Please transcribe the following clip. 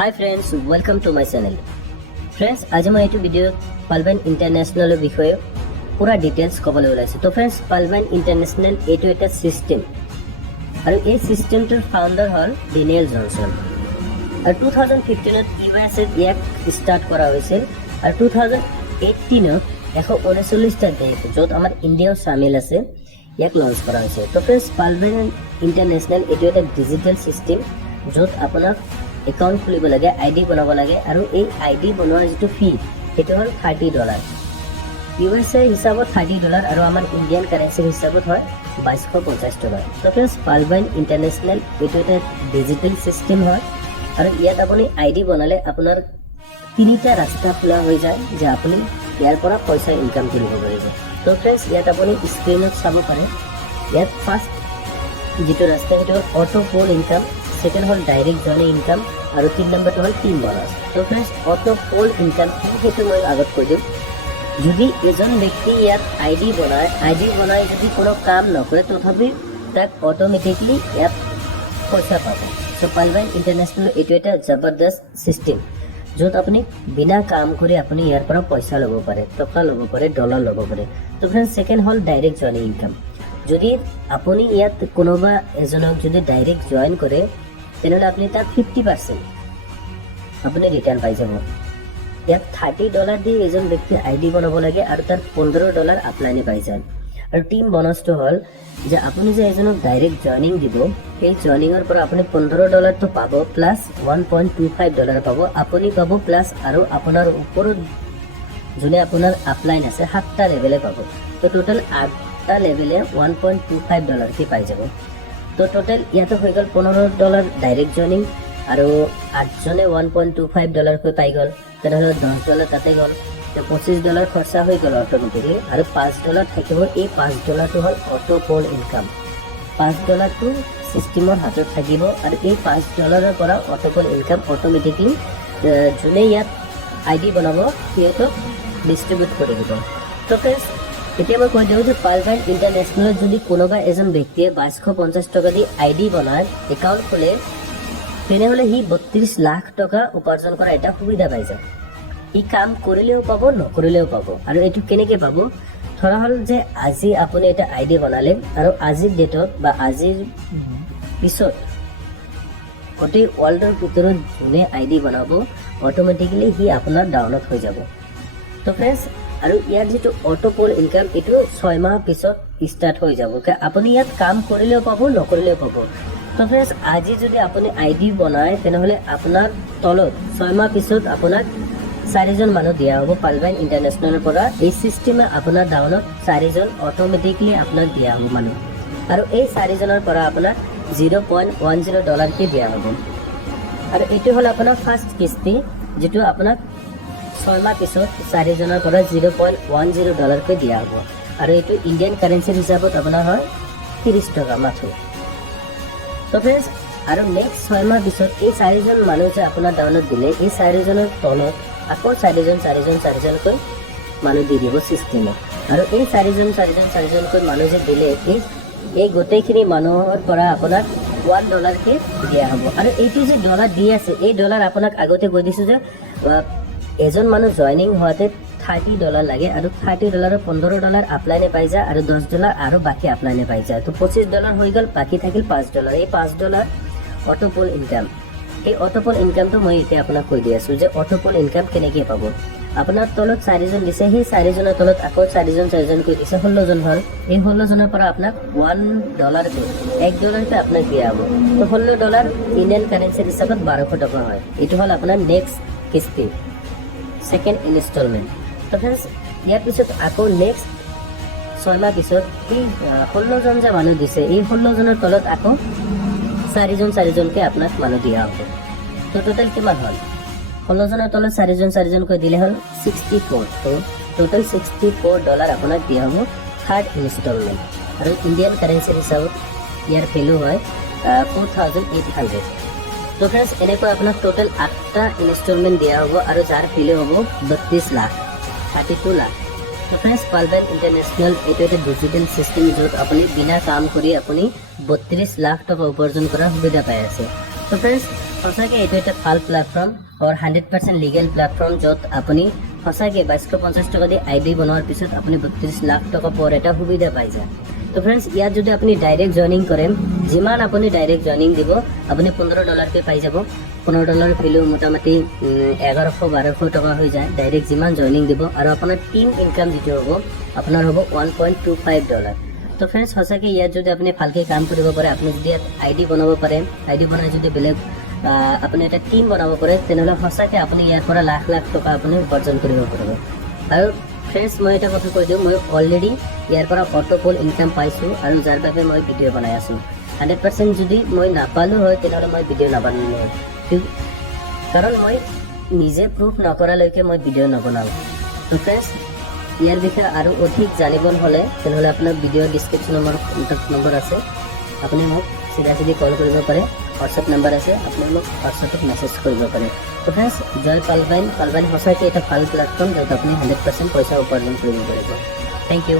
Hi friends, welcome to my channel. Friends, আজি মই এইটো ভিডিঅ' পালভেন ইণ্টাৰনেশ্যনেলৰ বিষয়ে পুৰা ডিটেইলছ ক'বলৈ ওলাইছোঁ। তো ফ্ৰেণ্ডছ, পালভেন ইণ্টাৰনেশ্যনেল এইটো এটা ছিষ্টেম আৰু এই ছিষ্টেমটোৰ ফাউণ্ডাৰ হ'ল ডেনিয়েল জনছন। আৰু 2015ত ইউএছত ইয়াক ষ্টাৰ্ট কৰা হৈছিল আৰু 2018ত 139টা দেশ য'ত আমাৰ ইণ্ডিয়াও চামিল আছে ইয়াক লঞ্চ কৰা হৈছে। তো ফ্ৰেণ্ডছ, পালভেন ইণ্টাৰনেশ্যনেল এইটো এটা ডিজিটেল ছিষ্টেম য'ত আপোনাক একাউণ্ট খুলিব লাগে, আইডি বনাব লাগে আৰু এই আইডি বনোৱাৰ যিটো ফি সেইটো হ'ল $30। ইউএছএ হিচাপত $30 আৰু আমাৰ ইণ্ডিয়ান কাৰেঞ্চিৰ হিচাপত হয় $2250। তো ফ্ৰেণ্ডছ, পালভেন ইণ্টাৰনেশ্যনেল এইটো এটা ডিজিটেল ছিষ্টেম হয় আৰু ইয়াত আপুনি আইডি বনালে আপোনাৰ 3টা ৰাস্তা খোলা হৈ যায় যে আপুনি ইয়াৰ পৰা পইচা ইনকাম কৰিব পাৰিব। তো ফ্ৰেণ্ডছ, ইয়াত আপুনি স্ক্ৰীনত চাব পাৰে। ইয়াত ফাৰ্ষ্ট যিটো ৰাস্তা সেইটো হ'ল অটো পোল ইনকাম, সেকেন্ড হল ডাইরেক্ট জয়েনিং ইনকাম আর 3 নম্বরটা হল টিম বোনাস। তো ফ্রেন্ডস, অটো পোল ইনকাম সেইটো মই আগত কৈ দিম। যদি এজন ব্যক্তি ইয়াত আইডি বনায় যদি কোনো কাম নকৰে তথাপি তাক অটোমেটিকলি ইয়াত পইচা পাব। তো পালভেন ইণ্টাৰনেশ্যনেল এইটো এটা জবৰদস্ত ছিষ্টেম য'ত আপুনি বিনা কাম কৰি আপুনি ইয়াৰ পৰা পইচা ল'ব পাৰে, টকা ল'ব পাৰে, ডলাৰ ল'ব পাৰে। তো ফ্ৰেণ্ডছ, সেকেন্ড হল ডাইৰেক্ট জয়েনিং ইনকাম। যদি আপুনি ইয়াত কোনোবা এজনক যদি ডাইৰেক্ট জয়েন কৰে তেনেহ'লে আপুনি তাত 50% আপুনি ৰিটাৰ্ণ পাই যাব। ইয়াত $30 দি এজন ব্যক্তি আইডি বনাব লাগে আৰু তাত $15 আপলাইনে পাই যায়। আৰু টিম বনাছটো হ'ল যে আপুনি যে এজনক ডাইৰেক্ট জইনিং দিব, সেই জইনিঙৰ পৰা আপুনি $15টো পাব প্লাছ $1.25 পাব আপুনি পাব প্লাছ আৰু আপোনাৰ ওপৰত যোনে আপোনাৰ আপলাইন আছে 7টা লেভেলে পাব। তো টোটেল 8টা লেভেলে $1.25 পাই যাব। তো টোটেল ইয়াতে হৈ গ'ল $15 ডাইৰেক্ট জইনিং আৰু 8জনে $1.25 পাই গ'ল। তেনেহ'লে $10 তাতে গ'ল। তো $25 খৰচা হৈ গ'ল অটোমেটিকলি আৰু $5 থাকিব। এই $5টো হ'ল অটো পোল ইনকাম। $5টো ছিষ্টেমৰ হাতত থাকিব আৰু এই $5ৰ পৰা অটো পোল ইনকাম অটোমেটিকলি যোনে ইয়াত আইডি বনাব সিহঁতক ডিষ্ট্ৰিবিউট কৰি দিব। তো ফ্ৰেণ্ডছ, এতিয়া মই কৈ দিওঁ যে পালভেন ইণ্টাৰনেশ্যনেলত যদি কোনোবা এজন ব্যক্তিয়ে $2250 দি আইডি বনায়, একাউণ্ট খোলে, তেনেহ'লে সি 32 লাখ টকা উপাৰ্জন কৰা এটা সুবিধা পাই যায়। ই কাম কৰিলেও পাব, নকৰিলেও পাব। আৰু এইটো কেনেকৈ পাব? ধৰা হ'ল যে আজি আপুনি এটা আইডি বনালে আৰু আজিৰ ডেটত বা আজিৰ পিছত গোটেই ৱৰ্ল্ডৰ ভিতৰত যোনে আইডি বনাব অটোমেটিকেলি সি আপোনাৰ ডাউনলোড হৈ যাব। তো ফ্ৰেণ্ডছ, আৰু ইয়াৰ যিটো অটো পোল ইনকাম এইটো 6 মাহ পিছত ষ্টাৰ্ট হৈ যাব। আপুনি ইয়াত কাম কৰিলেও পাব, নকৰিলেও পাব। তো ফ্ৰেণ্ডছ, আজি যদি আপুনি আইডি বনায় তেনেহ'লে আপোনাৰ তলত 6 মাহ পিছত আপোনাক 4জন মানুহ দিয়া হ'ব পালভেন ইণ্টাৰনেশ্যনেলৰ পৰা। এই ছিষ্টেমে আপোনাৰ ডাউনত 4জন অটোমেটিকলি আপোনাক দিয়া হ'ব মানুহ আৰু এই 4জনৰ পৰা আপোনাক $0.10 দিয়া হ'ব। আৰু এইটো হ'ল আপোনাৰ ফাৰ্ষ্ট কিস্তি যিটো আপোনাক 6 মাহ পিছত 4জনৰ পৰা $0.10 দিয়া হ'ব। আৰু এইটো ইণ্ডিয়ান কাৰেঞ্চিৰ হিচাপত আপোনাৰ হয় $30 মাথো। তো ফ্ৰেণ্ডছ, আৰু নেক্সট 6 মাহ পিছত এই 4জন মানুহ যে আপোনাৰ ডাউনলোড দিলে, এই 4জনৰ তলত আকৌ 4জনকৈ মানুহ দি দিব ছিষ্টেমত। আৰু এই 4জনকৈ মানুহ যে দিলে এই গোটেইখিনি মানুহৰ পৰা আপোনাক $1কে দিয়া হ'ব। আৰু এইটো যে ডলাৰ দি আছে, এই ডলাৰ আপোনাক আগতে কৈ দিছোঁ যে এজন মানুহ জইনিং হোৱাতে $30 লাগে আৰু $30 $15 আপলাইনে পাই যায় আৰু $10 আৰু বাকী আপলাইনে পাই যায়। তো $25 হৈ গ'ল, বাকী থাকিল $5। এই $5 অটো পোল ইনকাম। এই অটো পোল ইনকামটো মই এতিয়া আপোনাক কৈ দি আছোঁ যে অটো পোল ইনকাম কেনেকৈ পাব। আপোনাৰ তলত 4জন দিছে, সেই 4জনৰ তলত আকৌ 4জনকৈ দিছে, 16জন হ'ল। এই 16জনৰ পৰা আপোনাক $1কে আপোনাক দিয়া হ'ব। তো $16 ইণ্ডিয়ান কাৰেঞ্চিৰ হিচাপত $1200 হয়। এইটো হ'ল আপোনাৰ নেক্সট কিস্তি, সেকেন্ড ইনষ্টলমেণ্ট। তো ফ্ৰেণ্ডছ, ইয়াৰ পিছত আকৌ নেক্সট 6 মাহ পিছত এই 16জন যে মানুহ দিছে, এই 16জনৰ তলত আকৌ 4জনকৈ আপোনাক মানুহ দিয়া হ'ব। তো টোটেল কিমান হ'ল? 16জনৰ তলত 4জনকৈ দিলে হ'ল 64। তো টোটেল $64 আপোনাক দিয়া হ'ব থাৰ্ড ইনষ্টলমেণ্ট। আৰু ইণ্ডিয়ান কাৰেঞ্চিৰ হিচাপত ইয়াৰ ভেলু হয় 4800। তো ফ্ৰেণ্ডছ, এনেকৈ আপোনাক টোটেল 8টা ইনষ্টলমেণ্ট দিয়া হ'ব আৰু যাৰ ভেলু হ'ব 32 লাখ, 32 লাখ। তো ফ্ৰেণ্ডছ, পালভেন ইণ্টাৰনেশ্যনেল এইটো এটা ডিজিটেল ছিষ্টেম য'ত আপুনি বিনা কাম কৰি আপুনি 32 লাখ টকা উপাৰ্জন কৰাৰ সুবিধা পাই আছে। তো ফ্ৰেণ্ডছ, সঁচাকৈ এইটো এটা ভাল প্লেটফৰ্ম আৰু 100% লিগেল প্লেটফৰ্ম, য'ত আপুনি সঁচাকৈ 2250 টকা দি ID বনোৱাৰ পিছত আপুনি 32 লাখ টকা পোৱাৰ এটা সুবিধা পাই যায়। তো ফ্ৰেণ্ডছ, ইয়াত যদি আপুনি ডাইৰেক্ট জইনিং কৰে, যিমান আপুনি ডাইৰেক্ট জইনিং দিব আপুনি $15কৈ পাই যাব। $15 ভেলু মোটামুটি 1100-1200 টকা হৈ যায় ডাইৰেক্ট যিমান জইনিং দিব। আৰু আপোনাৰ টিম ইনকাম যিটো হ'ব আপোনাৰ হ'ব $1.25। তো ফ্ৰেণ্ডছ, সঁচাকৈ ইয়াত যদি আপুনি ভালকৈ কাম কৰিব পাৰে, আপুনি যদি ইয়াত ID বনাব পাৰে, ID বনাই যদি বেলেগ আপুনি এটা টিম বনাব পাৰে, তেনেহ'লে সঁচাকৈ আপুনি ইয়াৰ পৰা লাখ লাখ টকা আপুনি উপাৰ্জন কৰিব পাৰিব। আৰু ফ্ৰেণ্ডছ, মই এটা কথা কৈ দিওঁ, মই অলৰেডি ইয়াৰ পৰা অট'পল ইনকাম পাইছোঁ, আৰু যাৰ বাবে মই ভিডিঅ' বনাই আছোঁ। 100% যদি মই নাপালোঁ হয়, তেনেহ'লে মই ভিডিঅ' নবনালোঁ হয়, কাৰণ মই নিজে প্ৰুফ নকৰালৈকে মই ভিডিঅ' নবনাওঁ। তো ফ্ৰেণ্ডছ, ইয়াৰ বিষয়ে আৰু অধিক জানিব হ'লে তেনেহ'লে আপোনাৰ ভিডিঅ'ৰ ডিছক্ৰিপশ্যন কণ্টেক্ট নম্বৰ আছে, আপুনি মোক চিধা কল কৰিব পাৰে। হোৱাটছএপ নাম্বাৰ আছে, আপুনি মোক হোৱাটছএপত মেছেজ কৰিব পাৰে। তো ফ্ৰেণ্ডছ, জয় পালভাইন সঁচাকৈ এটা ভাল প্লেটফৰ্ম, য'ত আপুনি 100% পইচা উপাৰ্জন কৰিব পাৰিব। Thank U.